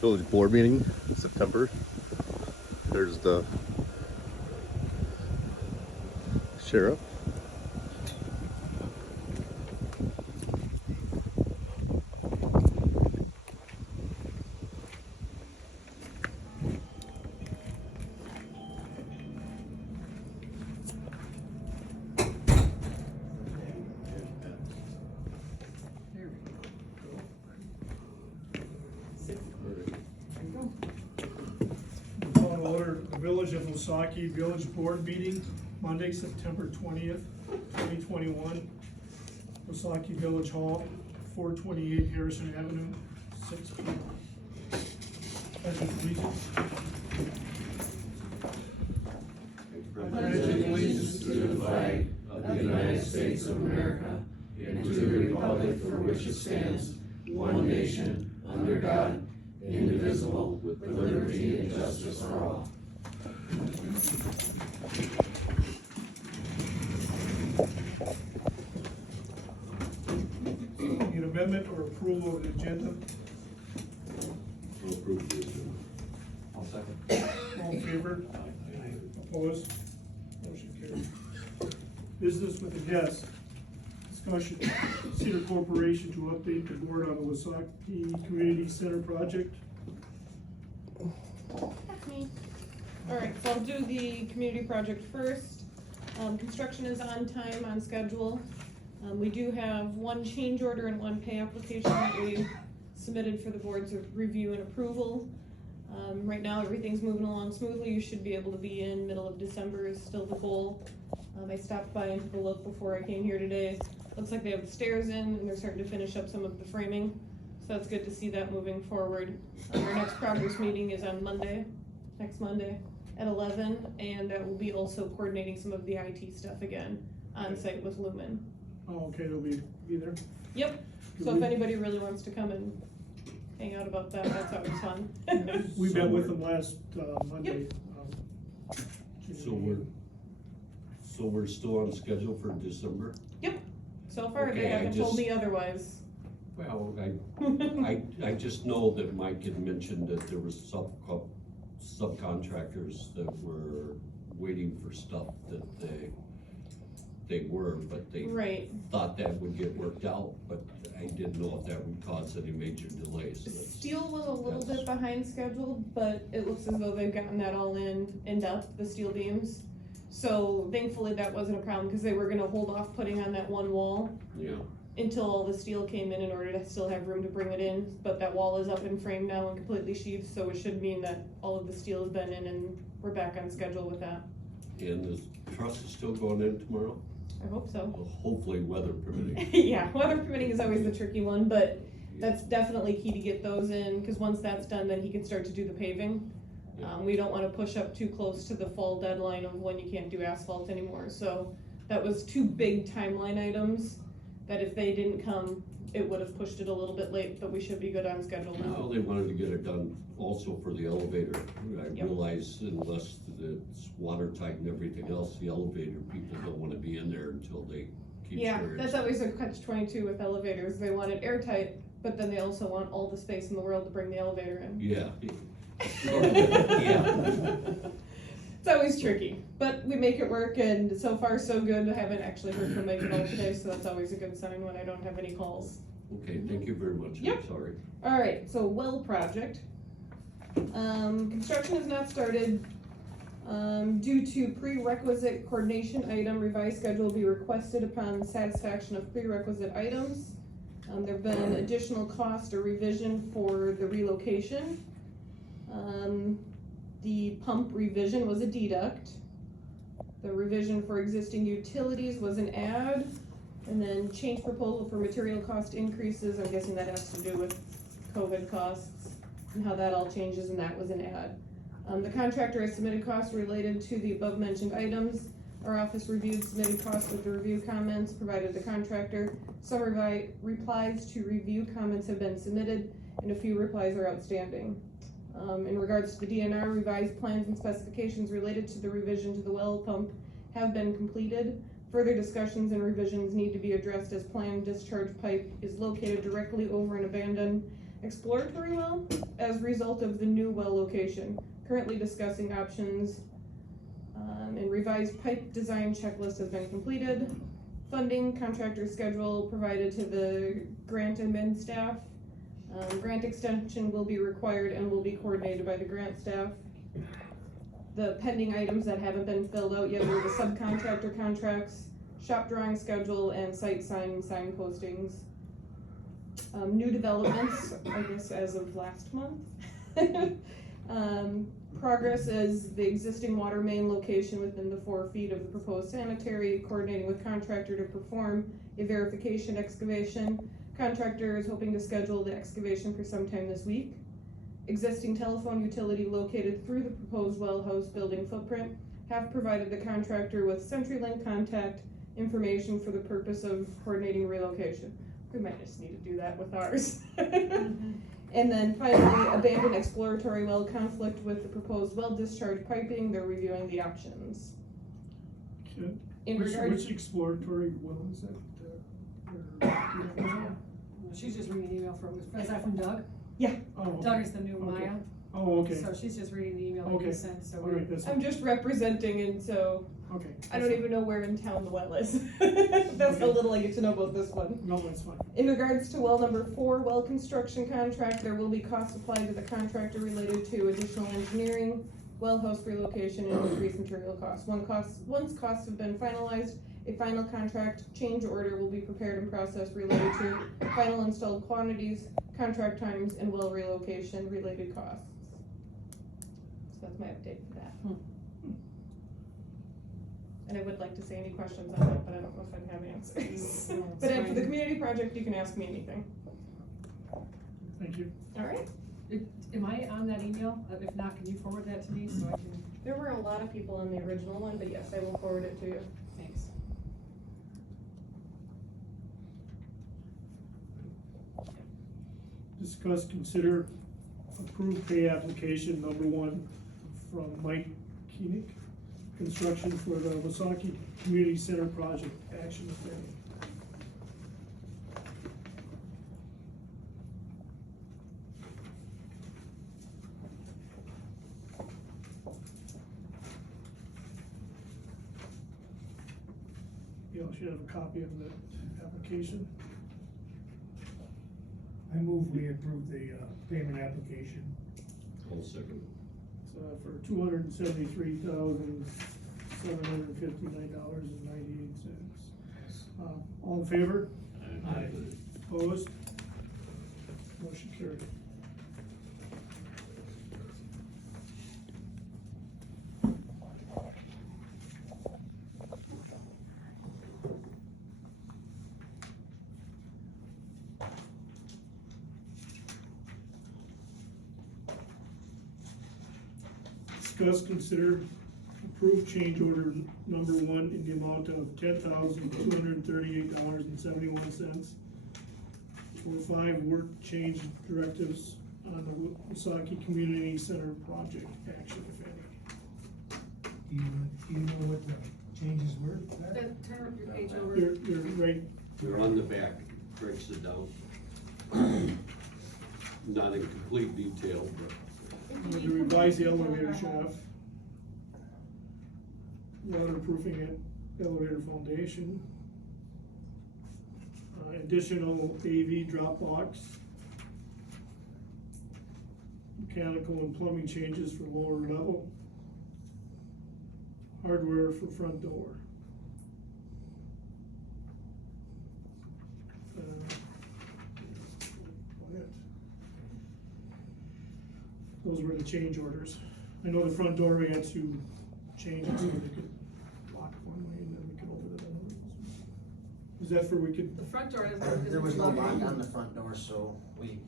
Village board meeting in September. There's the sheriff. Call to order the Village of Wausaukee Village Board Meeting, Monday, September 20th, 2021. Wausaukee Village Hall, 428 Harrison Avenue, 6 p.m. Pledge of allegiance. I pledge allegiance to the flag of the United States of America and to the republic for which it stands, one nation, under God, indivisible, with liberty and justice for all. Need amendment or approval of the agenda? I'll approve the agenda. I'll second. All in favor? Opposed? Motion carried. Business with the guests. Discussion, Cedar Corporation to update the board on the Wausaukee Community Center project. That's me. Alright, so I'll do the community project first. Construction is on time, on schedule. We do have one change order and one pay application that we submitted for the board's review and approval. Right now, everything's moving along smoothly. You should be able to be in middle of December is still the goal. I stopped by and took a look before I came here today. Looks like they have the stairs in and they're starting to finish up some of the framing. So that's good to see that moving forward. Our next progress meeting is on Monday, next Monday at 11, and that will be also coordinating some of the IT stuff again on site with Lumen. Oh, okay, they'll be there. Yep, so if anybody really wants to come and hang out about that, that's always fun. We met with them last Monday. So we're still on schedule for December? Yep, so far they Okay, haven't told me otherwise. Well, I just know that Mike had mentioned that there was subcontractors that were waiting for stuff that they were, but they Right. thought that would get worked out, but I didn't know if that would cause any major delays. So that's- Steel was a little bit behind schedule, but it looks as though they've gotten that all in depth, the steel beams. So thankfully that wasn't a problem, because they were gonna hold off putting on that one wall Yeah, until all the steel came in order to still have room to bring it in. But that wall is up and framed now and completely sheathed, so it should mean that all of the steel has been in and we're back on schedule with that. and the truss is still going in tomorrow? I hope so. Well, hopefully weather permitting. Yeah, weather permitting is always the tricky one, but that's definitely key to get those in, because once that's done, then he can start to do the paving. We don't wanna push up too close to the fall deadline of when you can't do asphalt anymore, so that was two big timeline items that if they didn't come, it would have pushed it a little bit late, but we should be good on schedule now. Well, they wanted to get it done also for the elevator. I Yep. realize unless it's watertight and everything else, the elevator people don't wanna be in there until they keep Yeah, sure that's it's. always a catch-22 with elevators, they want it airtight, but then they also want all the space in the world to bring the elevator in. Yeah. Yeah, It's always tricky, but we make it work, and so far so good. I haven't actually heard from Megan all today, so that's always a good sign when I don't have any calls. okay, thank you very much, Yep. I'm sorry. Alright, so well project. Construction has not started. Due to prerequisite coordination item, revised schedule will be requested upon satisfaction of prerequisite items. There've been additional cost or revision for the relocation. The pump revision was a deduct. The revision for existing utilities was an add. And then change proposal for material cost increases, I'm guessing that has to do with COVID costs and how that all changes, and that was an add. The contractor has submitted costs related to the above mentioned items. Our office reviewed submitted costs with the review comments provided the contractor. Some replies to review comments have been submitted, and a few replies are outstanding. In regards to the DNR, revised plans and specifications related to the revision to the well pump have been completed. Further discussions and revisions need to be addressed as planned discharge pipe is located directly over an abandoned exploratory well as a result of the new well location. Currently discussing options, and revised pipe design checklist has been completed. Funding contractor schedule provided to the grant admin staff. Grant extension will be required and will be coordinated by the grant staff. The pending items that haven't been filled out yet were the subcontractor contracts, shop drawing schedule, and site sign postings. New developments, I guess as of last month. Progress is the existing water main location within the 4 feet of the proposed sanitary, coordinating with contractor to perform a verification excavation. Contractor is hoping to schedule the excavation for sometime this week. Existing telephone utility located through the proposed well house building footprint have provided the contractor with CenturyLink contact information for the purpose of coordinating relocation. We might just need to do that with ours. And then finally, abandoned exploratory well conflict with the proposed well discharge piping. They're reviewing the options. Okay. In Which regard, exploratory well is that? She's just reading an email from, is that from Doug? Oh, Doug is the new Okay. Maya, oh, okay, so she's just reading the email that Okay. he sent, so all right, that's, I'm just representing, and so okay. I don't even know where in town the well is. That's how little I get to know about this one. No, that's fine. In regards to well number 4, well construction contract, there will be costs applied to the contractor related to additional engineering, well host relocation, and increased material costs. Once costs have been finalized, a final contract change order will be prepared and processed related to final installed quantities, contract times, and well relocation related costs. So that's my update for that. And I would like to say any questions on that, but I don't know if I have answers. No, it's But for the fine. community project, you can ask me anything. Thank you. Alright, Am I on that email? If not, can you forward that to me so I can, there were a lot of people on the original one, but yes, I will forward it to you. thanks. Discuss, consider, approve pay application number 1 from Mike Koenig, construction for the Wausaukee Community Center project, action if any. You all should have a copy of the application. I move we approve the payment application. I'll second. It's for $273,759.98. All in favor? Aye. Opposed? Motion carried. Discuss, consider, approve change order number 1 in the amount of $10,238.71 for 5 work change directives on the Wausaukee Community Center project, action if any. Do you know what the changes were? Turn your page over. You're right, They're on the back, breaks it down. Not in complete detail, but to revise the elevator shaft, waterproofing it, elevator foundation, additional AV drop box, mechanical and plumbing changes for lower level, hardware for front door. Those were the change orders. I know the front door we had to change it so we could lock it one way and then we could open it another. Is that for we could, The front door doesn't. There was no lock on the front door, so we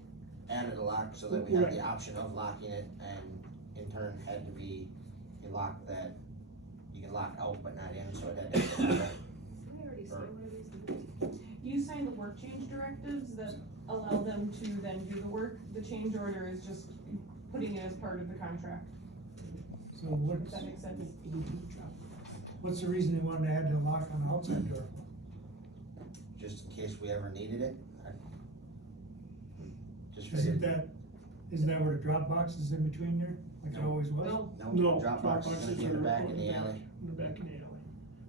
added a lock so that we had the Right. option of locking it, and in turn had to be a lock that you can lock out but not in, so it had to be. You sign the work change directives that allow them to then do the work. The change order is just putting it as part of the contract. So Does that make sense? what's the reason they wanted to add the lock on the outside door? Just in case we ever needed it. Just Isn't that where the drop box is in between there, like it always was? No, No, Drop box is Dropboxes in the are back on of the alley. In the back of the alley.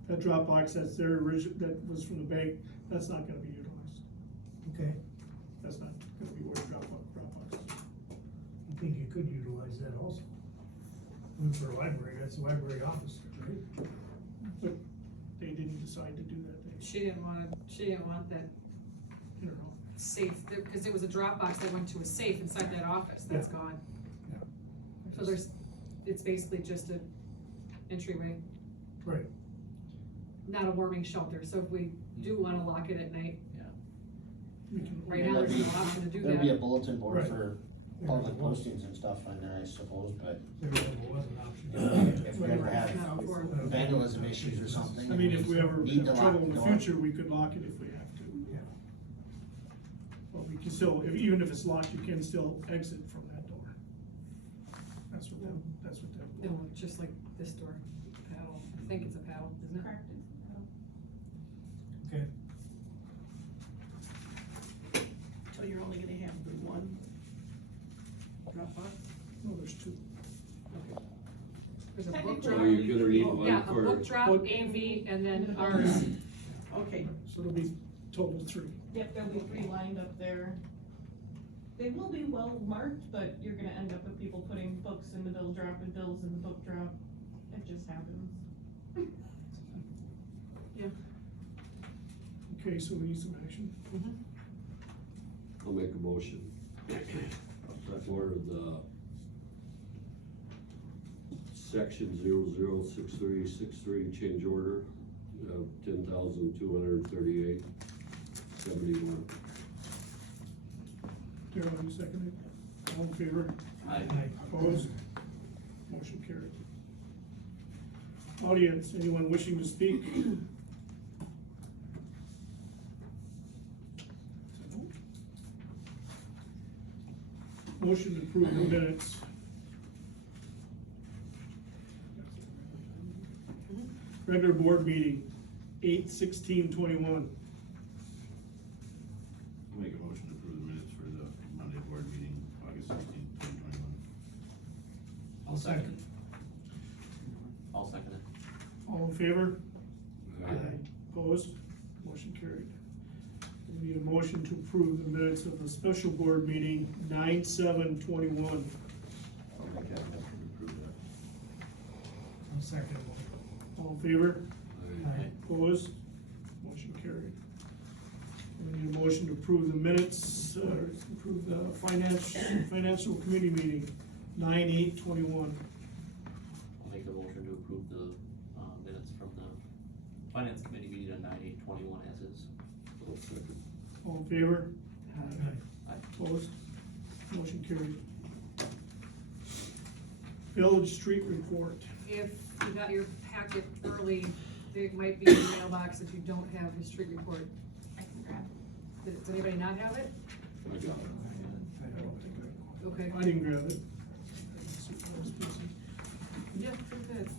That drop box, that's their that was from the bank, that's not gonna be utilized. Okay, That's not gonna be where the drop box is. I think you could utilize that also. I mean, for a library, that's a library office, right? But they didn't decide to do that, she didn't want that you know. safe, because it was a Dropbox that went to a safe inside that office, that's gone. Yeah. So it's basically just a entryway, Right. not a warming shelter, so if we do wanna lock it at night, We can. right now there's no option to do There'd be a that. bulletin board Right. for public postings and stuff on there, I suppose, but There was an option. if we ever have Not for- vandalism issues or something. I mean, if we ever need to have lock trouble in the door. future, we could lock it if we have to. Yeah. But we can still, even if it's locked, you can still exit from that door. That's what that. No, just like this door, paddle, I think it's a paddle, isn't it? Correct. Okay, So you're only gonna have the one Dropbox? No, there's two. There's a book Technically- drop. So you're gonna need one Yeah, a for. book drop, Book- AV, and then ours. Okay, So it'll be total three. Yep, there'll be 3 lined up there. They will be well marked, but you're gonna end up with people putting books in the bill drop and bills in the book drop. It just happens. Okay, so we need some action. I'll make a motion for the section 006363 change order of $10,238.71. Darrell, you second it? All in favor? Aye. Opposed? Motion carried. Audience, anyone wishing to speak? Motion to approve the minutes. Regular board meeting, 8/16/21. Make a motion to approve the minutes for the Monday board meeting, August 16th, 2021. I'll second. I'll second it. All in favor? Aye. Opposed? Motion carried. We need a motion to approve the minutes of the special board meeting, 9/7/21. I'll make that motion to approve that. I'll second. All in favor? Aye. Opposed? Motion carried. We need a motion to approve the minutes, approve the financial committee meeting, 9/8/21. I'll make a motion to approve the, minutes from the finance committee meeting on 9/8/21 as is. I'll second. All in favor? Aye. Opposed? Motion carried. Village street report. If you got your packet early, there might be in the mailbox if you don't have your street report. I can grab. Does anybody not have it? I got it. I don't think I. Okay. I didn't grab it. Yeah, pretty good.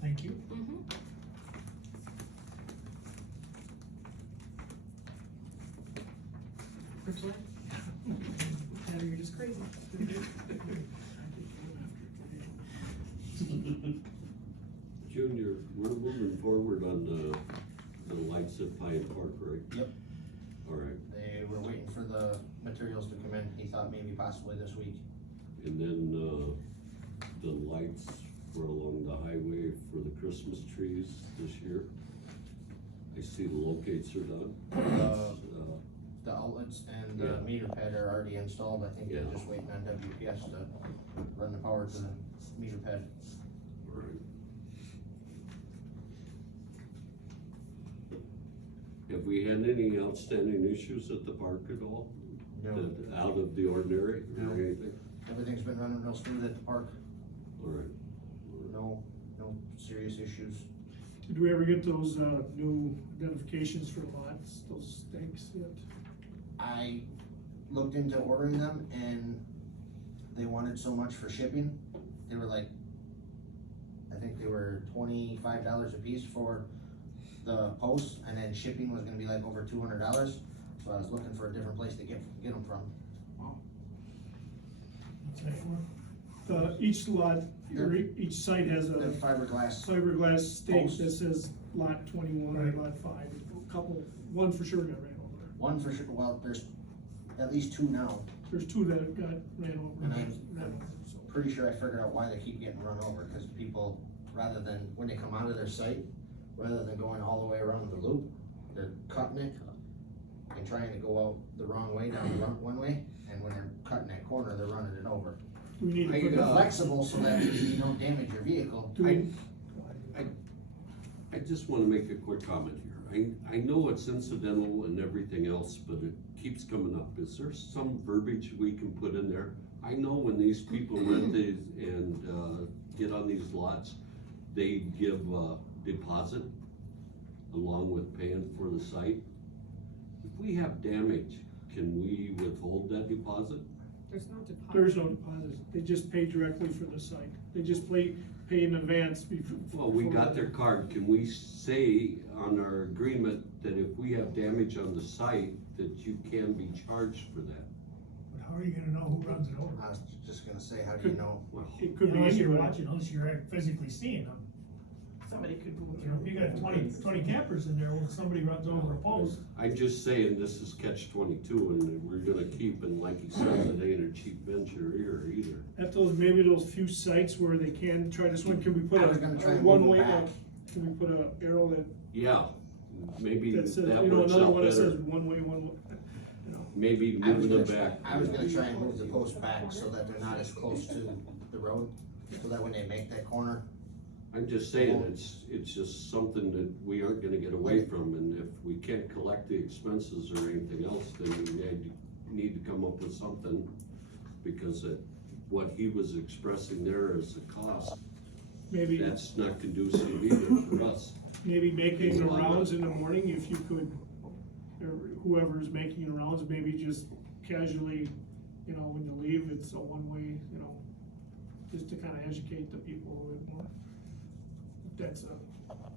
Thank you. Virtually? Now you're just crazy. Junior, we're moving forward on the lights at Pine Park, right? Yep. All right, They were waiting for the materials to come in, he thought maybe possibly this week. and then, the lights for along the highway for the Christmas trees this year. I see the locates are done. The outlets and the Yeah. meter pad are already installed, I think they're Yeah. just waiting on WPS to run the power to the meter pad. All right. Have we had any outstanding issues at the park at all? That out of the ordinary No. or anything? Everything's been running real smooth at the park, All right. no serious issues. Did we ever get those, new identifications for lots, those stakes yet? I looked into ordering them and they wanted so much for shipping, they were like, I think they were $25 a piece for the posts, and then shipping was gonna be like over $200, so I was looking for a different place to get them from. What's that for? Each lot, or each site has The a fiberglass, fiberglass stake Post. that says lot 21 Right. or lot 5. A couple, one for sure got ran over. one for sure, well, there's at least two now. There's 2 that have got ran over. And ran over, so. Pretty sure I figured out why they keep getting run over, cause people, rather than, when they come out of their site, rather than going all the way around the loop, they're cutting it and trying to go out the wrong way down the one way, and when they're cutting that corner, they're running it over. Do we need to Make put it a, flexible so that you don't damage your vehicle. do we, I just wanna make a quick comment here. I know it's incidental and everything else, but it keeps coming up. Is there some verbiage we can put in there? I know when these people rent these and, get on these lots, they give a deposit along with paying for the site. If we have damage, can we withhold that deposit? There's no deposit. there's no deposit, they just pay directly for the site. They just pay in advance before. Well, we got their card. Can we say on our agreement that if we have damage on the site, that you can be charged for that? But how are you gonna know who runs it over? I was just gonna say, how do you know? Well, It could be Unless you're anybody. watching, unless you're physically seeing them. Somebody could go You know, if you got 20 campers in there, when somebody runs over a post, I'm just saying, this is catch 22, and we're gonna keep, and like he says, it ain't a cheap venture here either. At those, maybe those few sites where they can try to swing, can we put I was gonna try a and move one-way, them back. can we put a arrow that, Yeah, maybe that says, that you know, works another out one that says better. one way, you know? Maybe I was moving gonna them back. I was gonna try and move the post back so that they're not as close to the road, so that when they make that corner, I'm just saying, it's just something that we aren't gonna get away from, and if we can't collect the expenses or anything else, then we need to come up with something, because what he was expressing there as a cost, Maybe, that's not conducive either for us. maybe making the rounds in the morning, if you could, or whoever's making the rounds, maybe just casually, you know, when you leave, it's a one-way, you know, just to kinda educate the people a little bit more. If that's a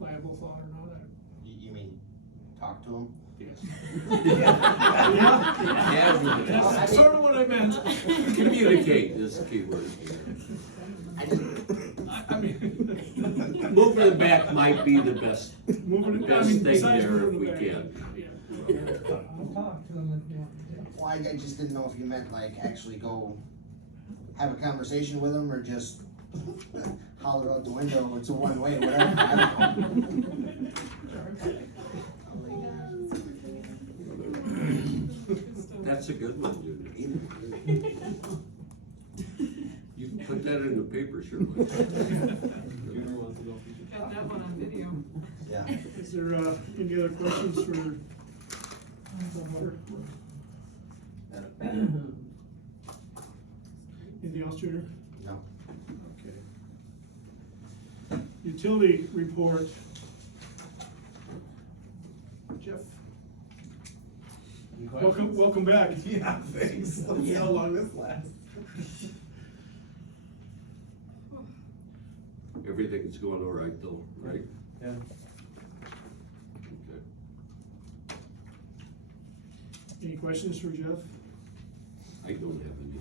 viable thought or not, you mean, talk to them? yes. Casually. That's sort of what I meant. Communicate is the key word here. I didn't, I mean. Moving it back might be the best, Moving it, I best mean, thing besides there if moving we it back. can. Yeah. I'll talk to them if you want. well, I just didn't know if you meant like actually go have a conversation with them, or just holler out the window, it's a one-way, whatever, I don't know. That's a good one, dude. You can put that in the paper, sure. Mike. Got that one on video. Yeah. Is there, any other questions for? Anything else, Junior? No. Okay. Utility report. Jeff, welcome back. Yeah, thanks. Let's see how long this lasts. Everything's going all right though, right? Yeah. Okay. Any questions for Jeff? I don't have any.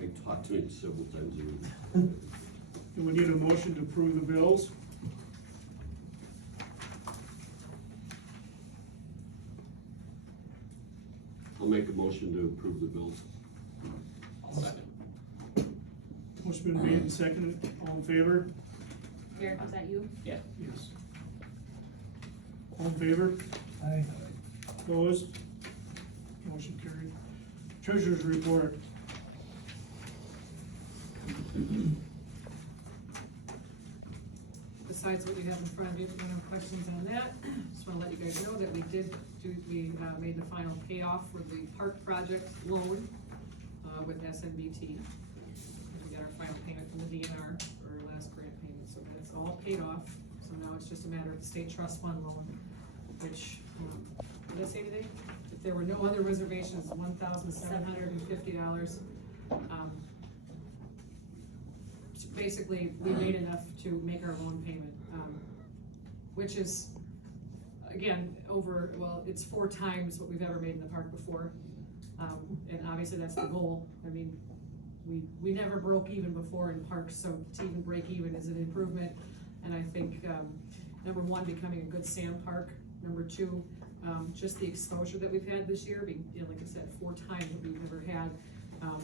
I talked to him several times a week. Do we need a motion to approve the bills? I'll make a motion to approve the bills. Motion been made and seconded, all in favor? Eric, is that you? Yeah. Yes. All in favor? Aye. Opposed? Motion carried. Treasurer's report. Besides what you have in front of you, if you have questions on that, just wanna let you guys know that we made the final payoff for the park project loan, with SNBT. We got our final payment from the DNR, for our last grant payment, so that's all paid off. So now it's just a matter of the state trust fund loan, which, what did I say today? If there were no other reservations, $1,750. basically, we made enough to make our loan payment, which is, again, it's 4 times what we've ever made in the park before. And obviously that's the goal. I mean, we never broke even before in parks, so to even break even is an improvement. And I think, number 1, becoming a good sand park. Number 2, just the exposure that we've had this year, being, like I said, 4 times what we've ever had.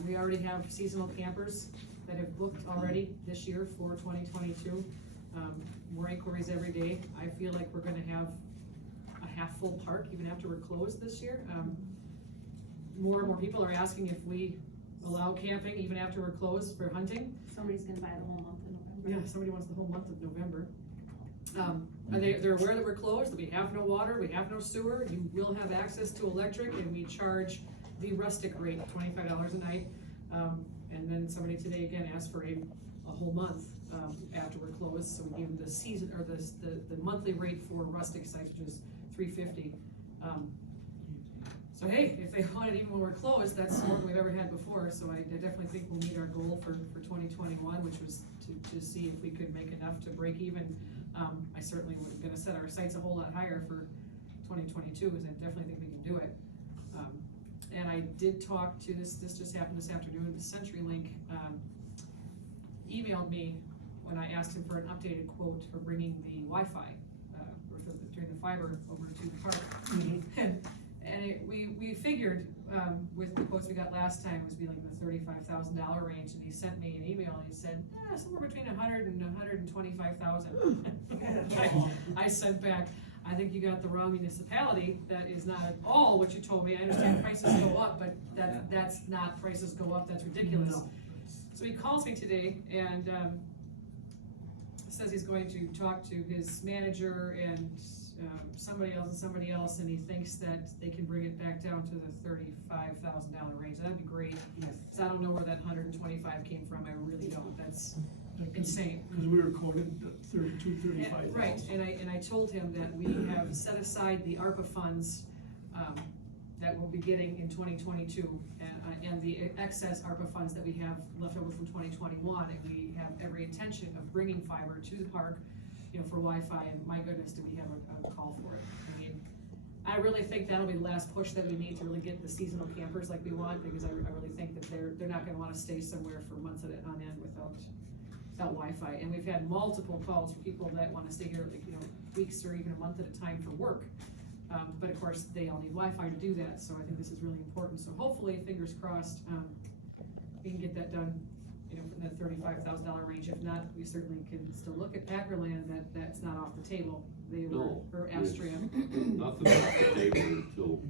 We already have seasonal campers that have booked already this year for 2022. More inquiries every day. I feel like we're gonna have a half-full park even after we're closed this year. More and more people are asking if we allow camping even after we're closed for hunting. Somebody's gonna buy the whole month in November. Yeah, somebody wants the whole month of November. They're aware that we're closed, that we have no water, we have no sewer, you will have access to electric, and we charge the rustic rate, $25 a night. And then somebody today again asked for a whole month, after we're closed, so we gave them the season, or the monthly rate for rustic sites, which is $350. So hey, if they want it even when we're closed, that's more than we've ever had before, so I definitely think we'll meet our goal for 2021, which was to see if we could make enough to break even. I certainly would have gonna set our sights a whole lot higher for 2022, because I definitely think we can do it. And I did talk to this just happened this afternoon, the CenturyLink emailed me when I asked him for an updated quote for bringing the Wi-Fi, or doing the fiber over to the park. And we figured, with the quotes we got last time, it was be like the $35,000 range, and he sent me an email and he said, somewhere between 100 and 125,000. I sent back, I think you got the wrong municipality. That is not at all what you told me. I understand prices go up, but that's not prices go up, that's ridiculous. No. So he calls me today and says he's going to talk to his manager and somebody else, and he thinks that they can bring it back down to the $35,000 range. That'd be great. Yes. So I don't know where that 125 came from. I really don't. That's insane. Because we were quoted 32, 35. Right, and I told him that we have set aside the ARPA funds that we'll be getting in 2022, and the excess ARPA funds that we have left over from 2021, and we have every intention of bringing fiber to the park, for Wi-Fi, and my goodness, do we have a call for it. I mean, I really think that'll be the last push that we need to really get the seasonal campers like we want, because I really think that they're not gonna wanna stay somewhere for months on end without Wi-Fi. And we've had multiple calls from people that wanna stay here, like, weeks or even a month at a time for work. But of course, they all need Wi-Fi to do that, so I think this is really important. So hopefully, fingers crossed, we can get that done, from that $35,000 range. If not, we certainly can still look at Agriland, that's not off the table. They were, or Astria. Nothing off the table until,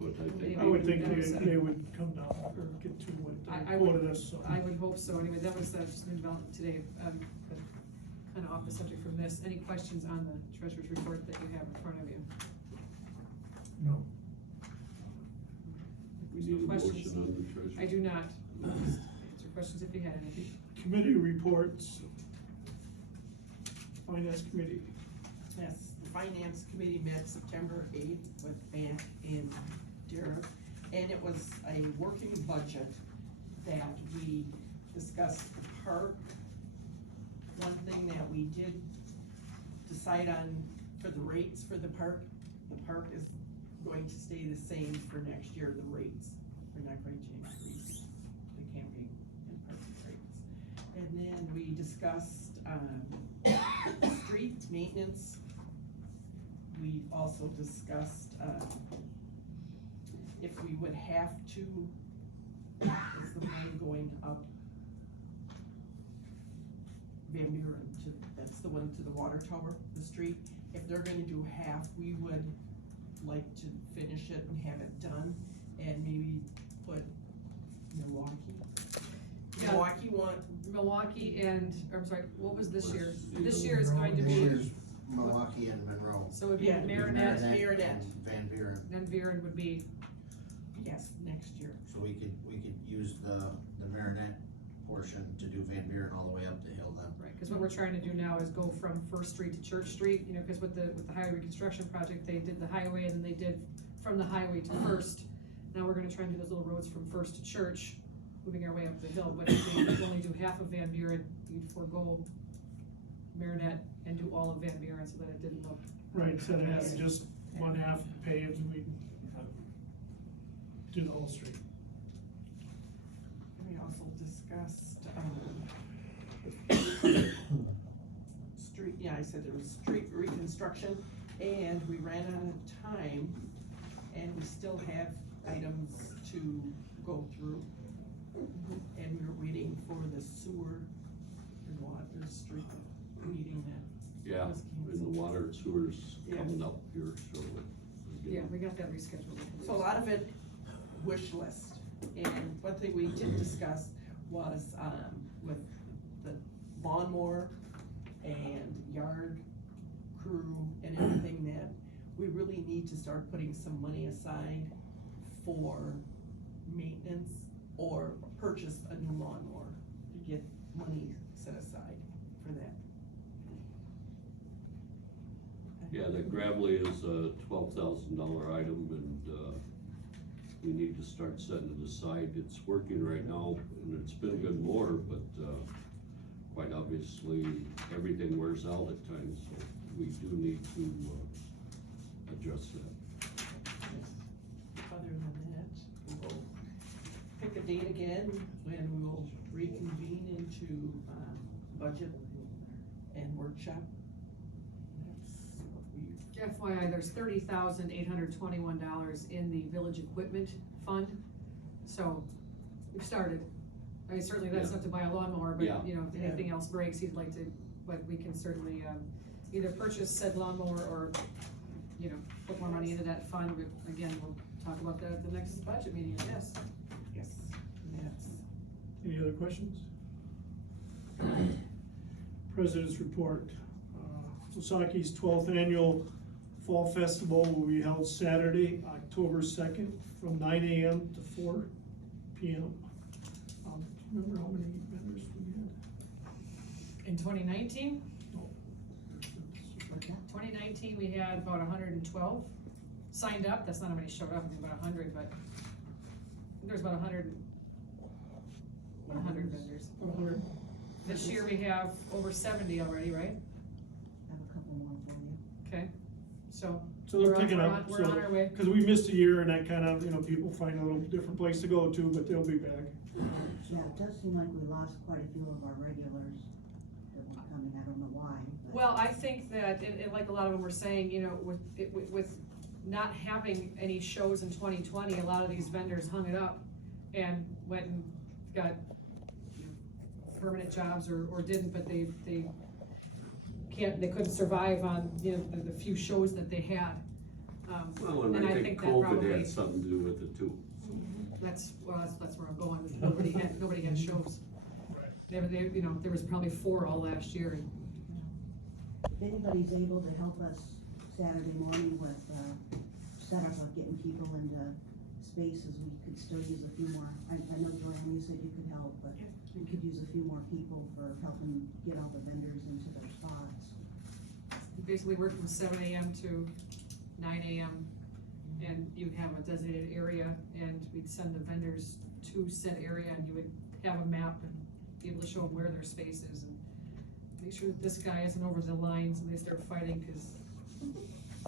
but I think. I would think they would come down or get to what I they quoted us, so. I would hope so. Anyway, that was just been developed today, but kind of off the subject from this. Any questions on the treasurer's report that you have in front of you? No. We No need a questions? motion on the treasurer. I do not. Answer questions if you had anything. Committee reports. Finance Committee. Yes, the Finance Committee met September 8th back in Durham, and it was a working budget that we discussed the park. One thing that we did decide on for the rates for the park is going to stay the same for next year, the rates. We're not going to increase the camping and parking rates. And then we discussed, street maintenance. We also discussed, if we would have to, is the one going up Van Buren that's the one to the water tower, the street. If they're gonna do half, we would like to finish it and have it done, and maybe put Milwaukee. Yeah. Milwaukee and, I'm sorry, what was this year? This year is going to This be, year's Milwaukee and Monroe. so it would be Yeah, Marinette, Marinette. And Van Buren, then Viren would be, Yes, next year. so we could use the Marinette portion to do Van Buren all the way up the hill then. right, cause what we're trying to do now is go from First Street to Church Street, cause with the highway reconstruction project, they did the highway and then they did from the highway to First. Now we're gonna try and do those little roads from First to Church, moving our way up the hill, but if we only do half of Van Buren, you'd forego Marinette and do all of Van Buren so that it didn't look. Right, so it has just one half paved, and we do the whole street. We also discussed, street, yeah, I said there was street reconstruction, and we ran out of time, and we still have items to go through. And we were waiting for the sewer and water street meeting that Yeah, was and the canceled. water and sewer's coming up here, so. Yeah, we got that rescheduled. So a lot of it, wish list, and one thing we did discuss was, with the lawnmower and yard crew and everything, that we really need to start putting some money aside for maintenance or purchase a new lawnmower, to get money set aside for that. Yeah, the gravelly is a $12,000 item, and, we need to start setting it aside. It's working right now, and it's been a good mower, but, quite obviously, everything wears out at times, so we do need to, adjust that. Other than that, we'll pick a date again when we'll reconvene into, budget and workshop. That's what we, FYI, there's $30,821 in the village equipment fund, so we've started. I mean, certainly that's Yeah. not to buy a lawnmower, but, Yeah. you know, if anything else breaks, you'd like to, but we can certainly, either purchase said lawnmower or, you know, put more money into that fund. But again, we'll talk about that at the next budget meeting, I guess. yes, and that's, Any other questions? President's report. Wausaukee 12th Annual Fall Festival will be held Saturday, October 2nd, from 9 AM to 4 PM. Remember how many vendors we had? In 2019, No. 2019, we had about 112 signed up. That's not how many showed up, I think about 100, but there's about 100 vendors. 100. This year we have over 70 already, right? Have a couple more for you. Okay, so. So they're we're on- picking we're up, on- We're on our way. cause we missed a year and that kind of, you know, people find a little different place to go to, but they'll be back. Yeah, it does seem like we lost quite a few of our regulars that were coming, I don't know why. but- Well, I think that, and like a lot of them were saying, you know, with not having any shows in 2020, a lot of these vendors hung it up and went and got permanent jobs or didn't, but they couldn't survive on, you know, the few shows that they had. Well, and I think that COVID probably, had something to do with it too. that's where I'm going, nobody had shows. They, you know, there was probably 4 all last year, and If anybody's able to help us Saturday morning with, setup of getting people into spaces, we could still use a few more. I know Joanne, you said you could help, but we could use a few more people for helping get all the vendors into their spots. we basically work from 7 AM to 9 AM. And you'd have a designated area, and we'd send the vendors to said area, and you would have a map and be able to show them where their space is, and make sure that this guy isn't over the lines and they start fighting, cause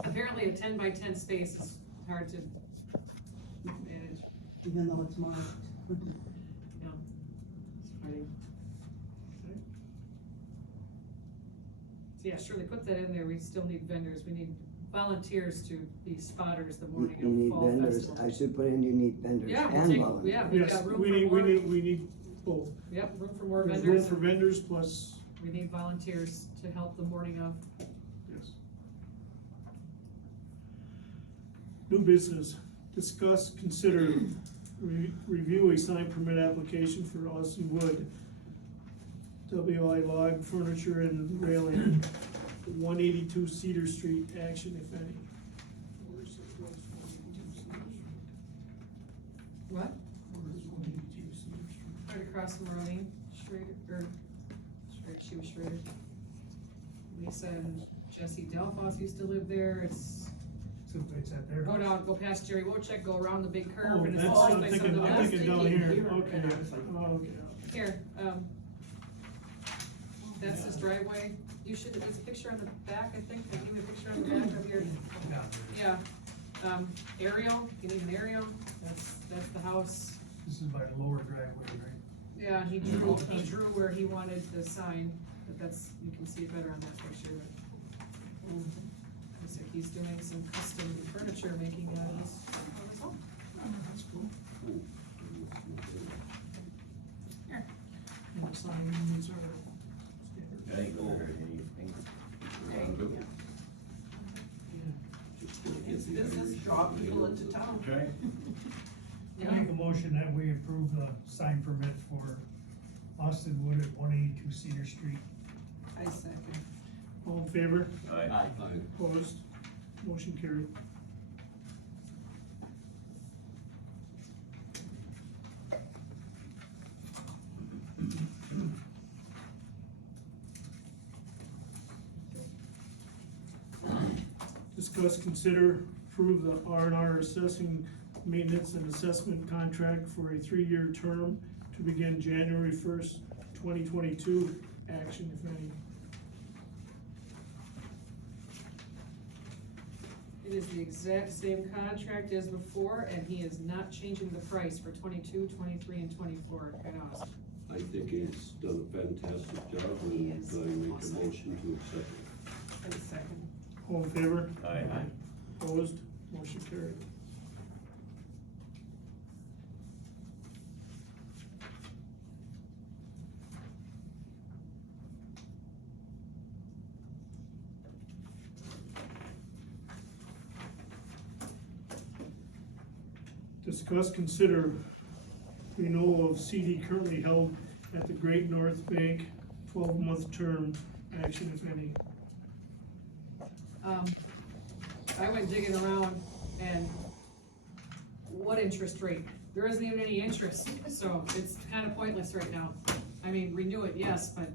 apparently a 10 by 10 space is hard to manage, Even though it's marked. you know. It's fighting. So yeah, surely put that in there, we still need vendors, we need volunteers to be spotters the morning You need of Fall vendors, Festival. I should put in, you need vendors Yeah, we'll and take, volunteers. yeah, we've Yes, got room we for need, more. we need both. Yep, room for more There's room vendors, for and vendors plus, we need volunteers to help the morning of. yes. New business, discuss, consider, review a sign permit application for Austin Wood. WI log furniture and railing, 182 Cedar Street, action if any. Where's the 182 Cedar Street? What? Where's 182 Cedar Street? Right across from Marlene Schrader, she was Schrader. Lisa and Jesse Delphos used to live there, it's, Someplace out there. go down, go past Jerry Wojcik, go around the big curve, Oh, and it's that's, all I'm place on thinking, the I'm left. thinking down here, here, okay, and I was like, okay. Here, That's his driveway. You should, there's a picture on the back, I think, I gave you a picture on the back of your, Yeah, yeah. Aerial, you need an aerial, that's the house. this is by the lower driveway, right? Yeah, he drew where he wanted the sign, but that's, you can see it better on that picture. Looks like he's doing some custom furniture making out of his home. That's cool. Ooh. And the sign, these are standard. I ain't over anything. Just gonna get It's the business, Irish draw and people nail into it. town. Okay. I make a motion that we approve the sign permit for Austin Wood at 182 Cedar Street. I second. All in favor? Aye. Aye. Opposed? Motion carried. Discuss, consider, approve the R&R assessing maintenance and assessment contract for a 3-year term to begin January 1st, 2022. Action, if any. It is the exact same contract as before, and he is not changing the price for 22, 23, and 24, quite honestly. I think he's done a fantastic job, He and is I make a awesome. motion to accept it. I second. All in favor? Aye. Opposed? Motion carried. Discuss, consider renewal of CD currently held at the Great North Bank, 12-month term. Action, if any. I went digging around, and what interest rate? There isn't even any interest, so it's kind of pointless right now. I mean, renew it, yes, but,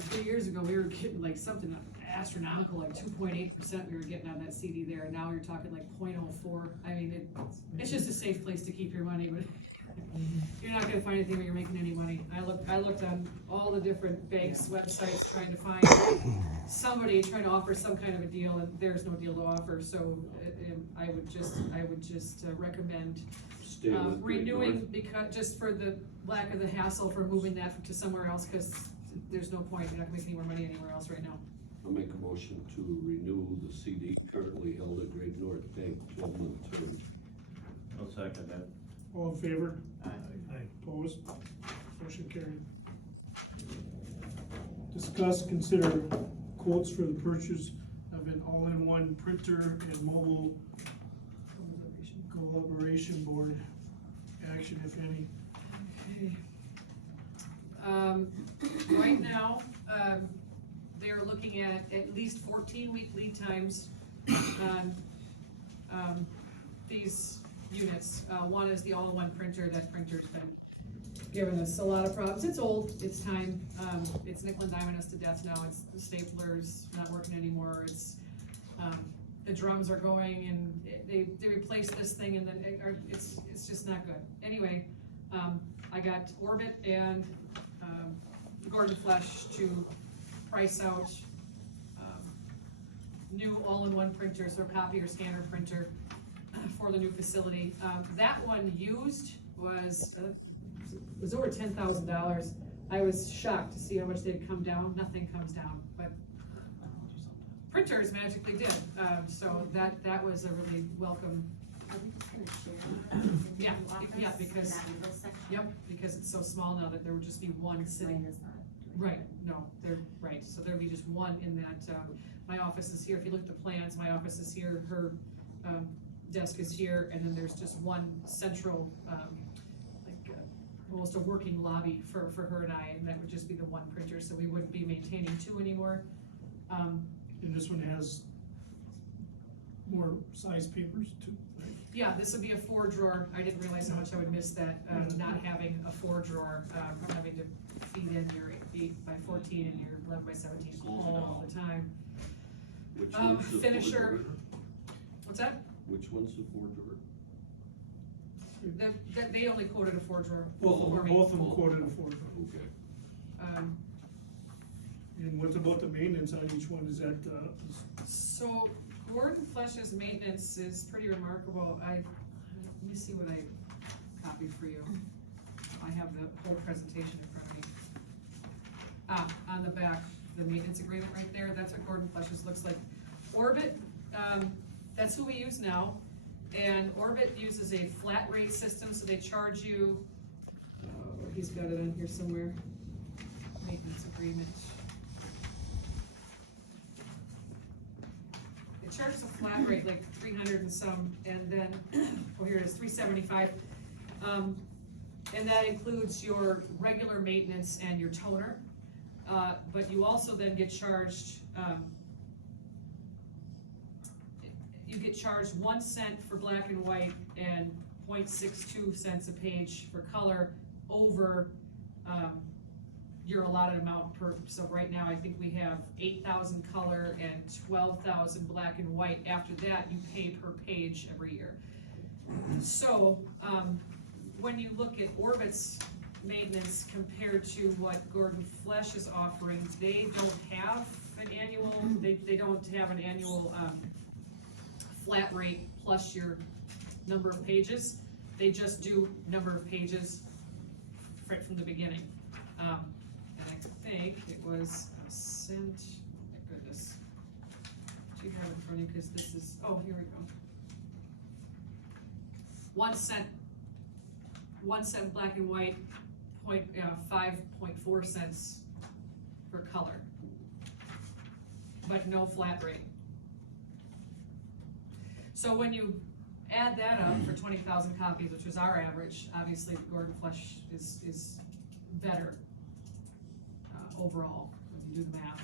3 years ago, we were getting like something astronomical, like 2.8% we were getting on that CD there, and now you're talking like 0.04. I mean, it's just a safe place to keep your money, but you're not gonna find anything where you're making any money. I looked on all the different banks' websites trying to find somebody trying to offer some kind of a deal, and there's no deal to offer, so I would just recommend Stay with Great renewing, North. because, just for the lack of the hassle for moving that to somewhere else, cause there's no point, you're not gonna make any more money anywhere else right now. I'll make a motion to renew the CD currently held at Great North Bank, 12-month term. I'll second that. All in favor? Aye. Opposed? Motion carried. Discuss, consider quotes for the purchase of an all-in-one printer and mobile collaboration board. Action, if any. Right now, they're looking at least 14-week lead times on these units. One is the all-in-one printer. That printer's been giving us a lot of problems. It's old, it's time, it's nickel and diming us to death now. It's the stapler's not working anymore. It's, the drums are going, and they replaced this thing, and then it's just not good. Anyway, I got Orbit and Gordon Flesh to price out new all-in-one printer, so copier scanner printer for the new facility. That one used was over $10,000. I was shocked to see how much they'd come down. Nothing comes down, but printers magically did. So that was a really welcome. Yeah, because, yep, because it's so small now that there would just be one sitting. Right, no, they're, right, so there'd be just one in that, my office is here, if you look at the plans, my office is here, her, desk is here, and then there's just one central, almost a working lobby for her and I, and that would just be the one printer, so we wouldn't be maintaining two anymore. And this one has more size papers too, right? Yeah, this would be a 4-drawer. I didn't realize how much I would miss that, not having a 4-drawer, having to feed in your 8 by 14 and your 11 by 17 all the time. Which one's the Finisher. 4-drawer? What's that? Which one's the 4-drawer? They only quoted a 4-drawer Both of for them, me. both of them quoted a 4. Okay. what about the maintenance on each one, is that, So Gordon Flesh's maintenance is pretty remarkable. Let me see what I copied for you. I have the whole presentation in front of me. On the back, the maintenance agreement right there, that's what Gordon Flesh's looks like. Orbit, that's who we use now, and Orbit uses a flat rate system, so they charge you, he's got it on here somewhere, maintenance agreement. It charges a flat rate, like 300 and some, and then, oh, here it is, 375. And that includes your regular maintenance and your toner. But you also then get charged, you get charged 1 cent for black and white and 0.62 cents a page for color over, your allotted amount per, so right now I think we have 8,000 color and 12,000 black and white. After that, you pay per page every year. So, when you look at Orbit's maintenance compared to what Gordon Flesh is offering, they don't have an annual, they don't have an annual, flat rate plus your number of pages. They just do number of pages right from the beginning. And I think it was sent, my goodness. Do you have it in front of you, because this is, oh, here we go. 1 cent, 1 cent black and white, 5.4 cents per color, but no flat rate. So when you add that up for 20,000 copies, which is our average, obviously Gordon Flesh is better overall when you do the math.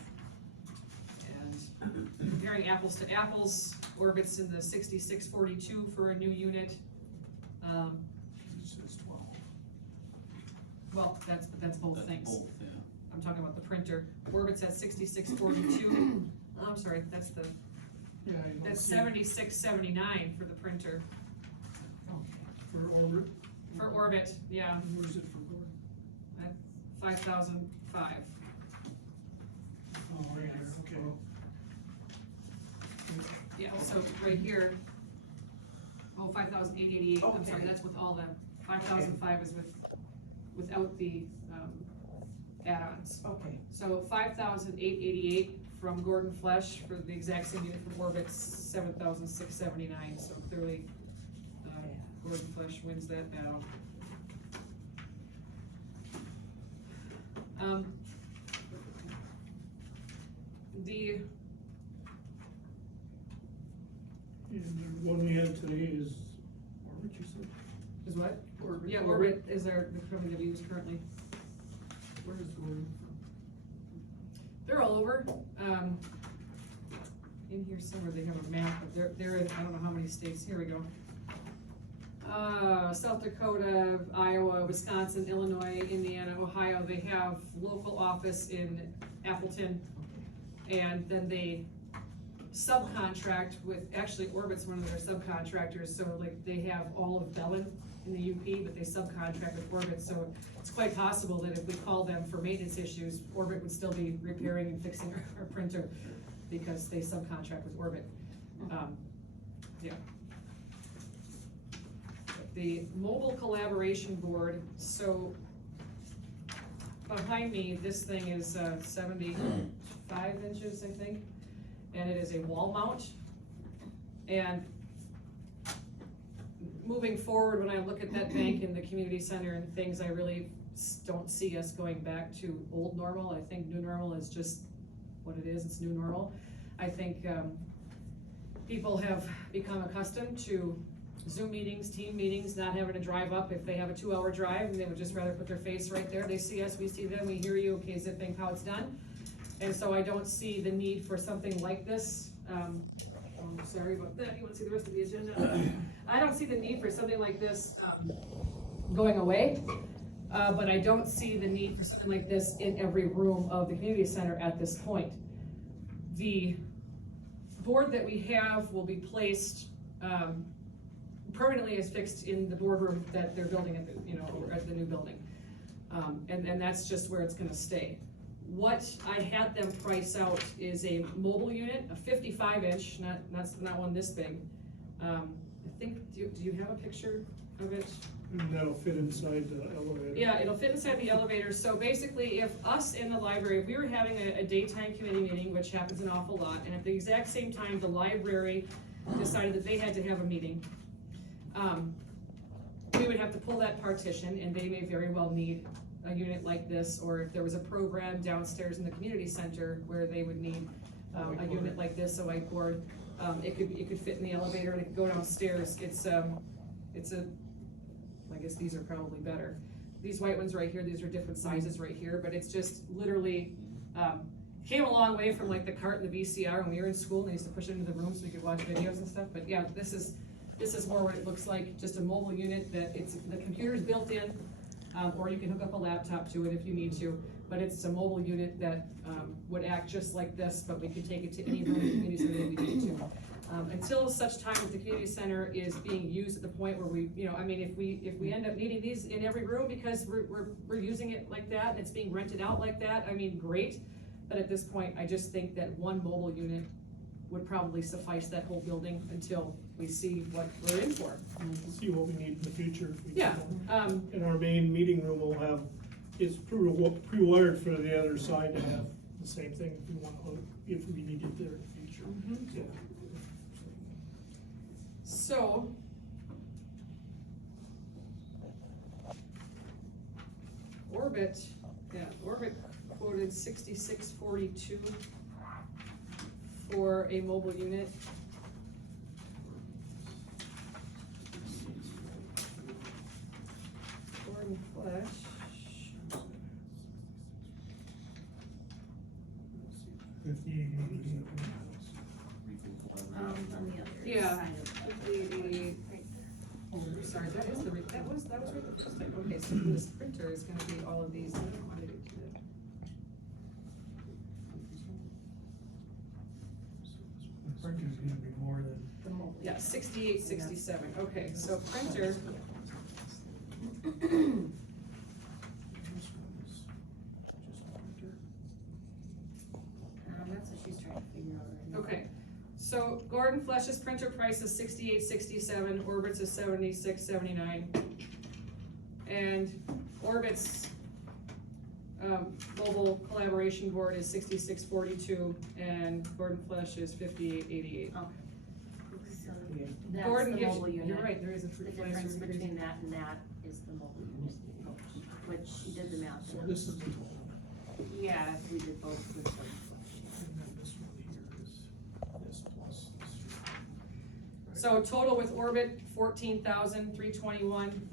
And comparing apples to apples, Orbit's in the 66.42 for a new unit. it says 12. Well, that's both things. Both, yeah. I'm talking about the printer. Orbit's at 66.42. I'm sorry, that's the, Yeah, I don't that's see it. 76.79 for the printer. For Orbit, For Orbit, yeah, where's it for Gordon? at 5,005. Oh, right here, okay. Yeah, so right here, 5,888, I'm sorry, Okay. that's with all them. 5,005 is without the, add-ons. Okay, So 5,888 from Gordon Flesh for the exact same unit from Orbit's 7,679, so clearly, Gordon Flesh wins that battle. The, And the one we have today is Orbit, you said? is what? Orbit. Yeah, Orbit is the company that we use currently. Where is Gordon from? They're all over, in here somewhere they have a map, but they're in, I don't know how many states, here we go. South Dakota, Iowa, Wisconsin, Illinois, Indiana, Ohio, they have local office in Appleton. And then they subcontract with, actually Orbit's one of their subcontractors, so like they have all of Bellin in the UP, but they subcontract with Orbit, so it's quite possible that if we call them for maintenance issues, Orbit would still be repairing and fixing our printer, because they subcontract with Orbit. Yeah. The mobile collaboration board, so behind me, this thing is 75 inches, I think, and it is a wall mount. And moving forward, when I look at that bank in the community center and things, I really don't see us going back to old normal. I think new normal is just what it is, it's new normal. I think people have become accustomed to Zoom meetings, team meetings, not having to drive up if they have a 2-hour drive, and they would just rather put their face right there. They see us, we see them, we hear you, okay, zipping how it's done. And so I don't see the need for something like this. I'm sorry about that, you wanna see the rest of the agenda? I don't see the need for something like this going away, but I don't see the need for something like this in every room of the community center at this point. The board that we have will be placed permanently as fixed in the boardroom that they're building at the, at the new building. And that's just where it's gonna stay. what I had them price out is a mobile unit, a 55-inch, not one this big. I think, do you have a picture of it? And that'll fit inside the elevator. Yeah, it'll fit inside the elevator, so basically, if us in the library, if we were having a daytime committee meeting, which happens an awful lot, and at the exact same time, the library decided that they had to have a meeting, we would have to pull that partition, and they may very well need a unit like this, or if there was a program downstairs in the community center where they would need a unit like this, a whiteboard, it could fit in the elevator and it could go downstairs. It's a, I guess these are probably better. These white ones right here, these are different sizes right here, but it's just literally, came a long way from like the cart and the VCR when we were in school, and they used to push it into the room so we could watch videos and stuff, but yeah, this is more what it looks like, just a mobile unit that the computer's built in, or you can hook up a laptop to it if you need to, but it's a mobile unit that would act just like this, but we could take it to any room in the community center that we need to. Until such time that the community center is being used at the point where we, I mean, if we end up needing these in every room because we're using it like that, and it's being rented out like that, I mean, great. But at this point, I just think that one mobile unit would probably suffice that whole building until we see what we're in for. We'll see what we need in the future. If we Yeah, And our main meeting room will have, it's pre-wired for the other side to have the same thing if we want, if we need it there in the future. Mhm. Yeah. So, Orbit quoted $66.42 for a mobile unit. Gordon Flesh. 5888. On the other Yeah. side of the. 5888. Oh, sorry, that was right the first time. Okay, so this printer is gonna be all of these. I don't want to do that. The printer's gonna be more than, The mobile. Yeah, 6867, okay, so printer. That's what she's trying to figure out right now. Okay, so Gordon Flesh's printer price is $68.67, Orbit's is $76.79. And Orbit's, mobile collaboration board is $66.42, and Gordon Flesh is $58.88. Okay. So that's Gordon the gives, mobile unit. you're right, there is a The price difference increase. between that and that is the mobile unit, which she did the math. So this is the total. Yeah, if we did both with them. And then this one here is this plus this. So total with Orbit, $14,321.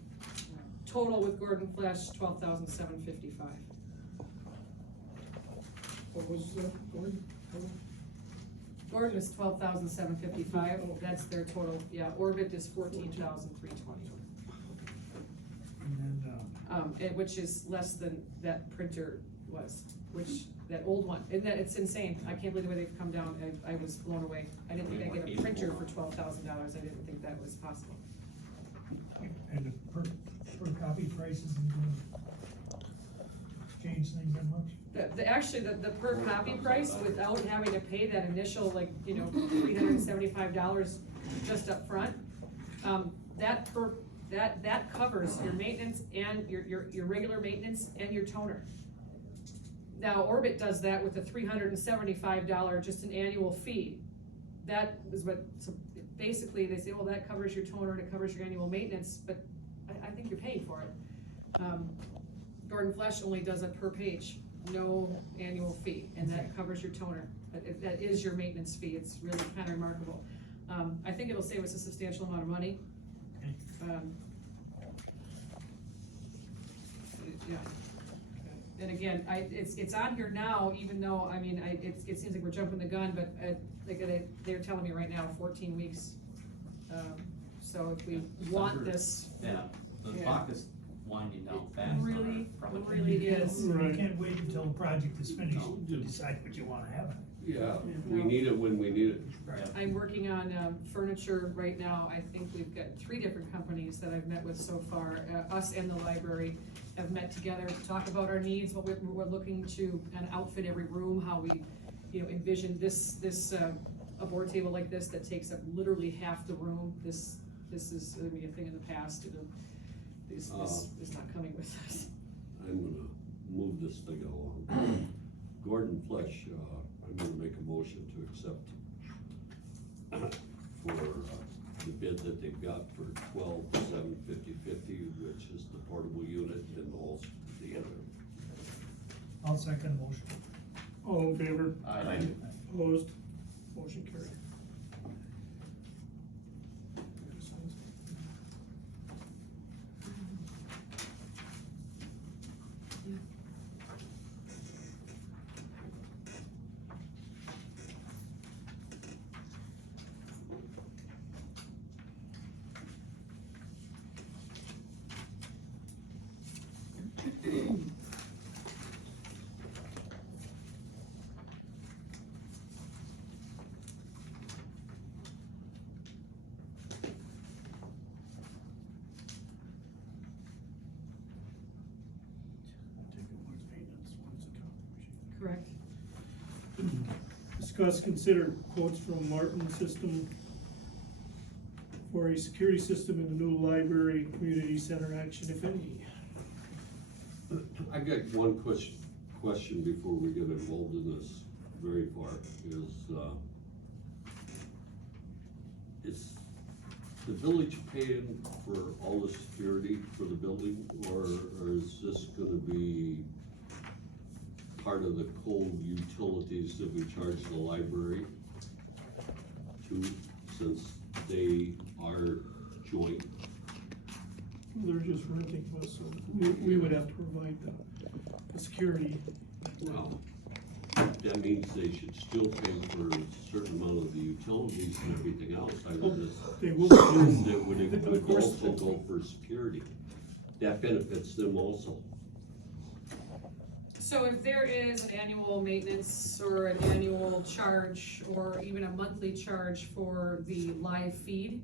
Total with Gordon Flesh, $12,755. What was that, Gordon? Gordon is $12,755, that's their total, yeah, Orbit is $14,320. and then, Which is less than that printer was, that old one, and that, it's insane, I can't believe the way they've come down, I was blown away. I didn't think I'd get a printer for $12,000, I didn't think that was possible. and the per copy price isn't gonna change things that much? Actually, the per copy price, without having to pay that initial, like, $375 just up front, that covers your maintenance and your regular maintenance and your toner. Now, Orbit does that with a $375, just an annual fee. That is what, so basically, they say, well, that covers your toner and it covers your annual maintenance, but I think you're paying for it. Gordon Flesh only does it per page, no annual fee, and that covers your toner. That is your maintenance fee, it's really kind of remarkable. I think it'll save us a substantial amount of money. Yeah. And again, it's on here now, even though, I mean, it seems like we're jumping the gun, but, they're telling me right now 14 weeks. So if we want this. Yeah, the Yeah. clock is winding down fast. Really, From a really is. You Right. can't wait until the project is finished to decide what you wanna have. Yeah, we need it when we need it. I'm working on, furniture right now. I think we've got 3 different companies that I've met with so far. Us and the library have met together to talk about our needs, what we're looking to kind of outfit every room, how we, envision this, a board table like this that takes up literally half the room. This is gonna be a thing in the past. This is not coming with us. I'm gonna move this thing along. Gordon Flesh, I'm gonna make a motion to accept for the bid that they've got for 12/7/50/50, which is the portable unit and also the other. I'll second the motion. All in favor? Aye. Opposed? Motion carried. Correct. Discuss, consider quotes from Martin System for a security system in the new library, community center action, if any. I got one question before we get involved in this very far, is the village paying for all the security for the building, or is this gonna be part of the cold utilities that we charge the library to, since they are joint? They're just renting us, so we would have to provide the security. Well, that means they should still pay for a certain amount of the utilities and everything else. I would just They will assume be. that would Of course. also go for security. That benefits them also. So if there is an annual maintenance or an annual charge or even a monthly charge for the live feed,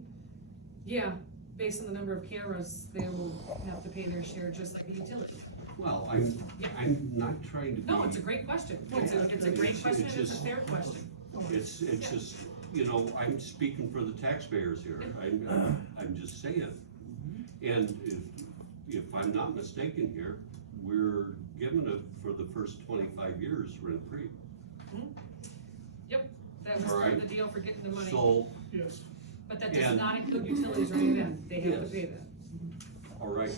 yeah, based on the number of cameras, they will have to pay their share just like the utility. Well, I'm not trying to be. No, it's a great question. It's a great question, and it's a fair question. It's just, I'm speaking for the taxpayers here. I'm just saying. And if I'm not mistaken here, we're giving it for the first 25 years rent-free. Yep, that was All part of right. the deal for getting the money, So, Yes. but that does and- not include utilities or any of that. They have to Yes. pay that. all right,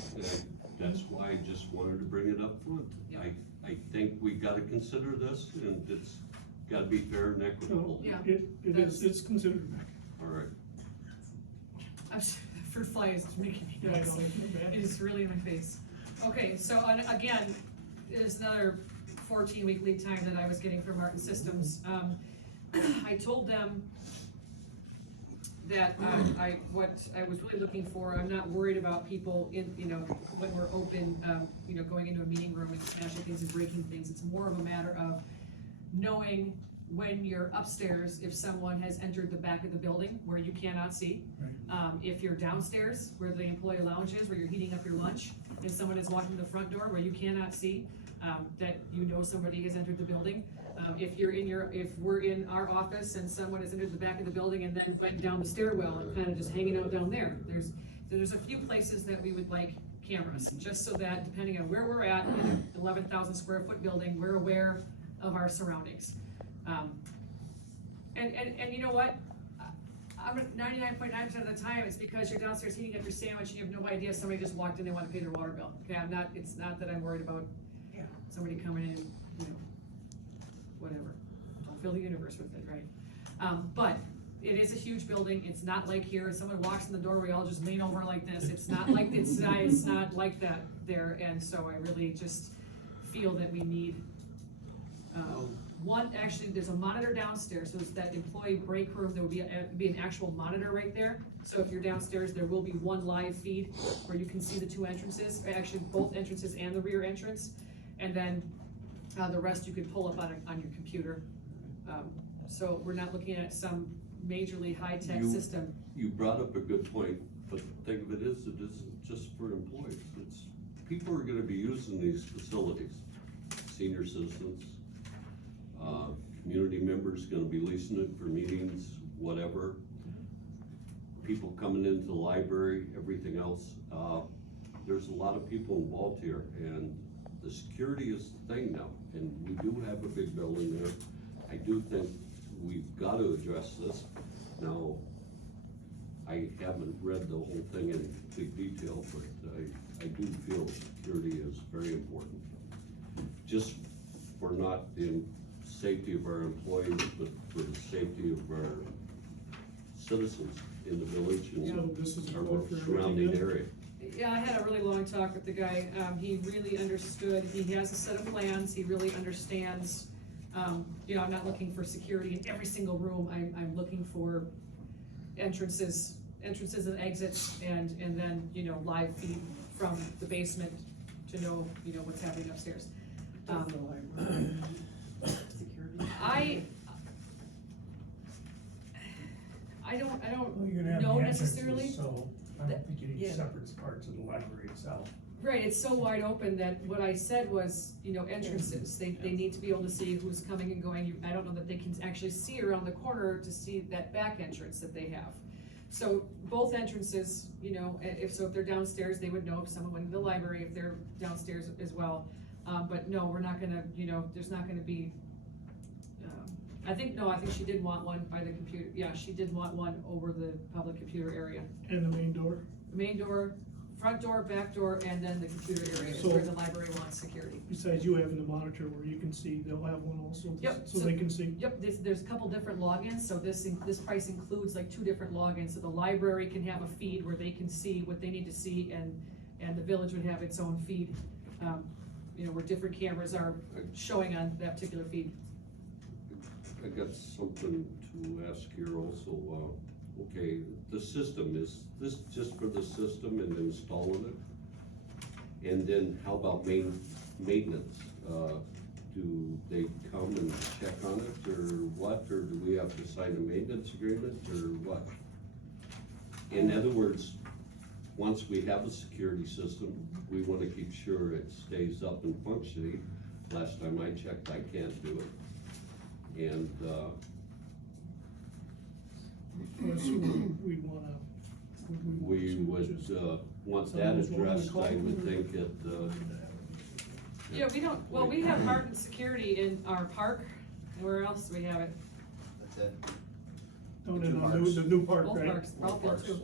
that's why I just wanted to bring it up front. Yeah. I think we gotta consider this, and it's gotta be fair and equitable. Yeah. It's considered. All right. Fruit fly is making me Yeah, I nervous. know, it's bad. It is really in my face. Okay, so again, there's another 14-week lead time that I was getting from Martin Systems. I told them that what I was really looking for, I'm not worried about people when we're open, going into a meeting room and smashing things and breaking things. It's more of a matter of knowing when you're upstairs, if someone has entered the back of the building where you cannot see. If you're downstairs where the employee lounge is, where you're heating up your lunch, and someone is walking the front door where you cannot see, that somebody has entered the building. If we're in our office and someone has entered the back of the building and then went down the stairwell and kind of just hanging out down there. There's a few places that we would like cameras, just so that depending on where we're at, in an 11,000 square foot building, we're aware of our surroundings. And you know what? I'm 99.9% of the time, it's because you're downstairs heating up your sandwich and you have no idea somebody just walked in, they want to pay their water bill. Okay, it's not that I'm worried about somebody coming in, whatever. Don't fill the universe with it, right? But it is a huge building. It's not like here, if someone walks in the door, we all just lean over like this. It's not like, it's not like that there. And so I really just feel that we need One, actually, there's a monitor downstairs, so it's that employee break room, there will be, be an actual monitor right there. So if you're downstairs, there will be one live feed where you can see the two entrances, actually both entrances and the rear entrance. And then, the rest you could pull up on your computer. So we're not looking at some majorly high-tech system. You brought up a good point, but the thing of it isn't just for employees. It's, people are gonna be using these facilities, senior citizens, community members gonna be leasing it for meetings, whatever. People coming into the library, everything else. There's a lot of people involved here, and the security is the thing now, and we do have a big building there. I do think we've gotta address this. Now, I haven't read the whole thing in complete detail, but I do feel security is very important. Just for not the safety of our employees, but for the safety of our citizens in the village So and this is our good for surrounding everything area. Yeah, I had a really long talk with the guy. He really understood, he has a set of plans, he really understands, you know, I'm not looking for security in every single room, I'm looking for entrances and exits, and then, you know, live feed from the basement to know, you know, what's happening upstairs. I Well, don't you're gonna have know the entrances, necessarily. so I don't think you need Yeah. separate parts of the library itself. Right, it's so wide open that what I said was, you know, entrances, they need to be able to see who's coming and going. I don't know that they can actually see around the corner to see that back entrance that they have. So both entrances, you know, if they're downstairs, they would know if someone went to the library, if they're downstairs as well. But no, we're not gonna, you know, there's not gonna be, I think she did want one by the computer, yeah, she did want one over the public computer area. And the main door. The main door, front door, back door, and then the computer area is So- where the library wants security. Besides you having the monitor where you can see, they'll have one also, Yep, so they can see. Yep, there's a couple different logins, so this price includes like 2 different logins, so the library can have a feed where they can see what they need to see, and the village would have its own feed, you know, where different cameras are showing on that particular feed. I got something to ask here also. Okay, the system, is this just for the system and installing it? And then how about maintenance? Do they come and check on it or what? Or do we have to sign a maintenance agreement or what? In other words, once we have a security system, we wanna keep sure it stays up and functioning. Last time I checked, I can't do it. And, We'd wanna. we would, want that addressed, I would think it, Yeah, we have hardened security in our park, and where else do we have it? That's it. Down The in two the parks. new park, Both right? parks, Ballfield too.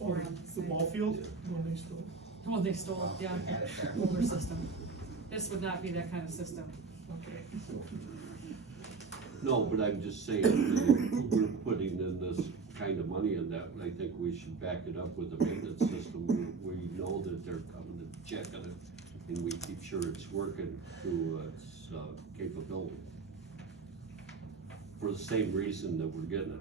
Oh, the ball field, when they still. Oh, they stole it, yeah, Had it there. older system. This would not be that kind of system. Okay. no, but I'm just saying, if we're putting in this kind of money in that, I think we should back it up with a maintenance system. We know that they're coming to check on it, and we keep sure it's working to its, capability. For the same reason that we're getting it.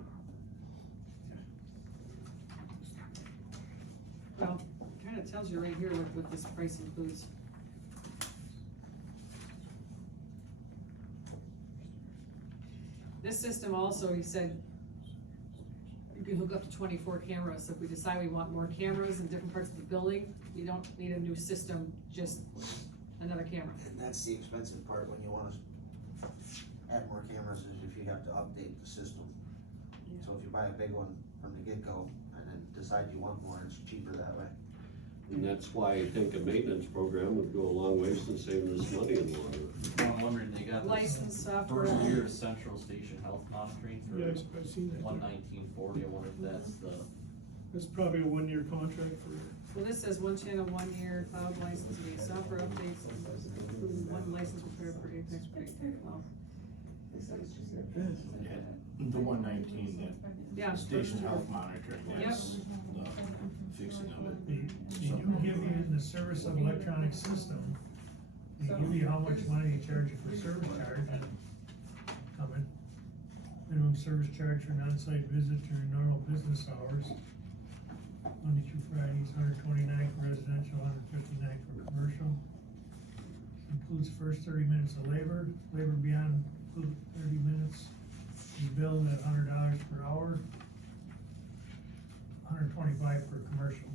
Well, kinda tells you right here what this price includes. This system also, he said, you can hook up to 24 cameras, so if we decide we want more cameras in different parts of the building, you don't need a new system, just another camera. And that's the expensive part when you wanna add more cameras, is if you have to update the system. So if you buy a big one from the get-go and then decide you want more, it's cheaper that way. And that's why I think a maintenance program would go a long ways in saving us money in the long run. I'm wondering, they got this License software. first year Central Station Health Monitoring Yeah, for I've seen that. 11940, I wonder if that's the, It's probably a 1-year contract for. Well, this says 1 channel, 1 year, cloud license, fee, software updates, including 1 license repair per Apex per well. The 119, Yeah. the station health monitoring, that's the fixing of it. They do give you the service of electronic system, the They give you how much money you charge for service charge and coming. Minimum service charge for an on-site visit during normal business hours. Monday through Fridays, $129 for residential, $159 for commercial. Includes the first 30 minutes of labor beyond 30 minutes. You bill at $100 per hour. $125 for commercial.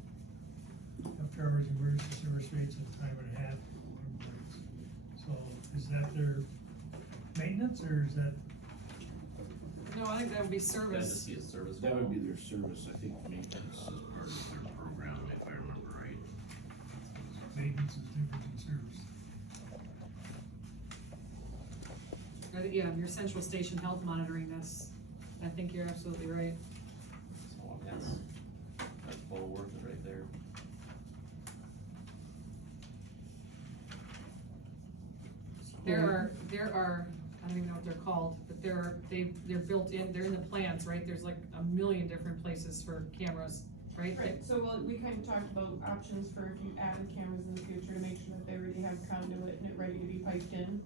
After hours, emergency service rates and time and a half. So is that their maintenance or is that? No, I think that would be That service. just be a service. That would be their service, I think maintenance is part of their program, if I remember right. Maintenance is different than service. I think, yeah, your central station health monitoring, I think you're absolutely right. So that's well worth it right there. There are, I don't even know what they're called, but they're built in, they're in the plans, right? There's like a million different places for cameras, right? Right, so we kind of talked about options for if you added cameras in the future to make sure that they already have conduit and it ready to be piped in,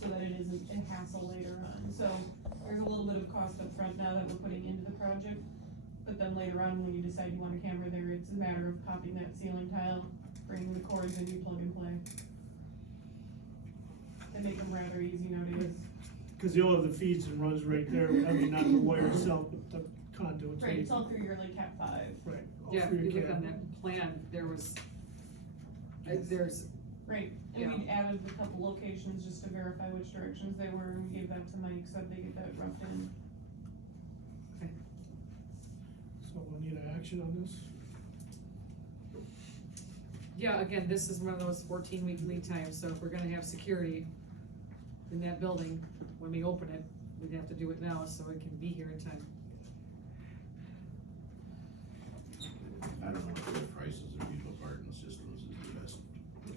so that it isn't a hassle later on. So there's a little bit of cost up front now that we're putting into the project, but then later on, when you decide you want a camera there, it's a matter of popping that ceiling tile, bringing the cords in, you plug and play. They make them rather easy nowadays. Cause you'll have the feeds and runs right there, I mean, not the wire itself, but the conduits. Right, it's all through your like Cat 5. Right. all Yeah, through if you your look on cab. that plan, there's, Right, Yeah. and we added a couple locations just to verify which directions they were, and we gave that to Mike, so that they get that roughed in. So we'll need an action on this. yeah, again, this is one of those 14-week lead times, so if we're gonna have security in that building, when we open it, we'd have to do it now, so it can be here in time. I don't know if the prices of people part in the systems is the best.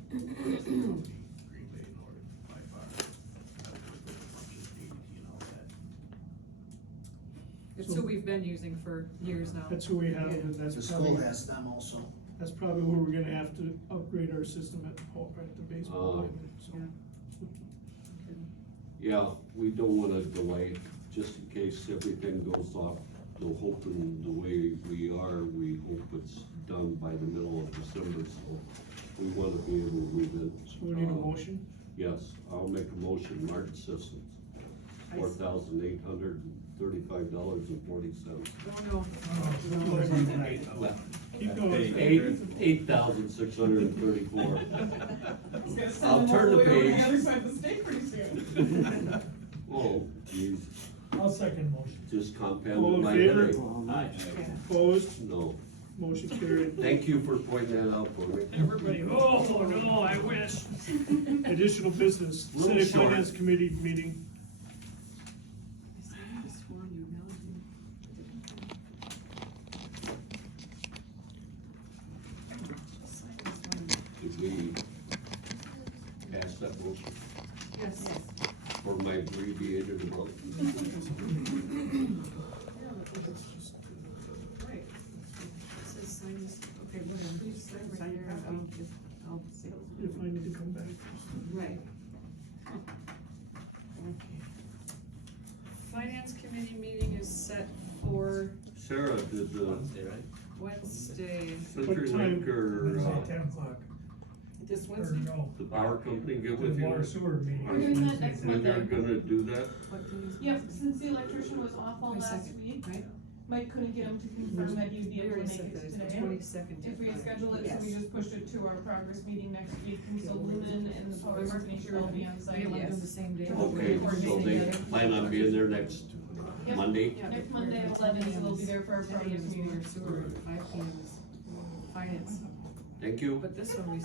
Green Bay in order by far. Just ADT and all that. It's who we've been using for years now. That's who we have, and The that's school probably, has them also. that's probably where we're gonna have to upgrade our system at the baseball Oh. diamond, so. Yeah. Yeah, we don't wanna delay, just in case everything goes off, the hoping the way we are, we hope it's done by the middle of December, so we wanna be able to move in. So we need a motion? Yes, I'll make a motion, Martin Systems, $4,835.40. Oh, no. Keep going. $8,634. I'll turn the page. Oh, geez, I'll second motion. just All compounded in my favor? headache. Opposed? No, Motion carried. thank you for pointing that out for me. Everybody, oh, no, I wish. Additional business, Little Senate short. Finance Committee meeting. Did we pass that motion Yes. for my abbreviated vote? Right. It says sign this, okay, whatever. Please sign right here. If I need to come back. Right. Finance committee meeting is set for Sarah, did the Wednesday, right? Wednesday. Century time? Link or, Wednesday, 10 o'clock. This Or Wednesday? no, the power company get the with water you? sewer meeting. We're doing that next When they're Monday. gonna do that? What day is it? Yep, since the electrician was off all Wait a last second, week, right? Mike couldn't get him to confirm that he'd be We able to already make said it that, it's the today. 22nd. If we schedule it, so we Yes. just pushed it to our progress meeting next week, and so Lumen and the power company should all be on We site. don't do the same day. Okay, so they plan on being there next Yep. Monday? Next Monday at 11, so they'll be there for our 10 progress a.m. is water meeting. sewer, 5 p.m. is finance. Thank you. But this one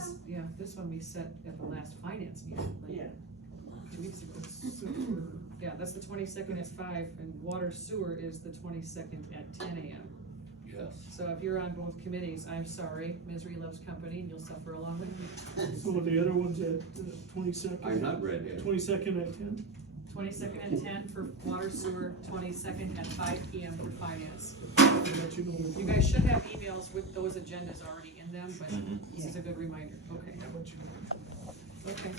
this one we set at the last finance meeting, like Yeah. 2 weeks ago. Yeah, that's the 22nd at 5, and water sewer is the 22nd at 10 a.m. Yes. So if you're on both committees, I'm sorry, misery loves company, and you'll suffer along with me. So the other one's at 22nd? I'm not ready. 22nd at 10? 22nd at 10 for water sewer, 22nd at 5 p.m. for finance. I'll let you know. You guys should have emails with those agendas already in them, but this is a good reminder, okay, I'll let you know. okay.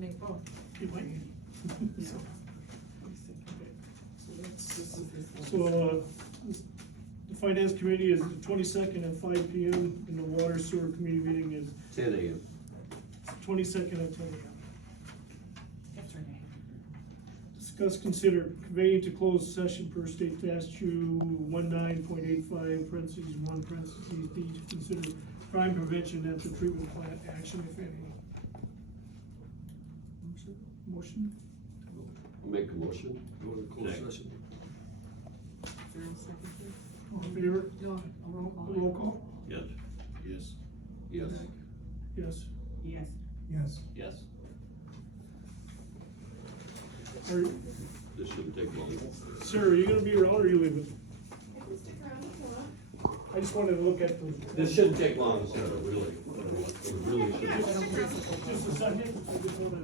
make both. You might. So that's, this is this one. So, the finance committee is the 22nd at 5 PM, and the water sewer committee meeting is 10 a.m. 22nd at 10 AM. That's right. Discuss, consider conveying to closed session per state statute 19.85, parentheses, 1 parentheses, D, to consider crime prevention at the treatment plant action, if any. Motion? I'll make a motion, go to closed Second. session. Is there a second here? All in favor? No, a roll call. Roll call? Yes. Yes. Yes. Yes. Yes. Yes. Yes. Are, This shouldn't take long. sir, are you gonna be around or are you leaving? I just wanted to look at the. This shouldn't take long, Sarah, really. It really shouldn't. Just a second, I just wanna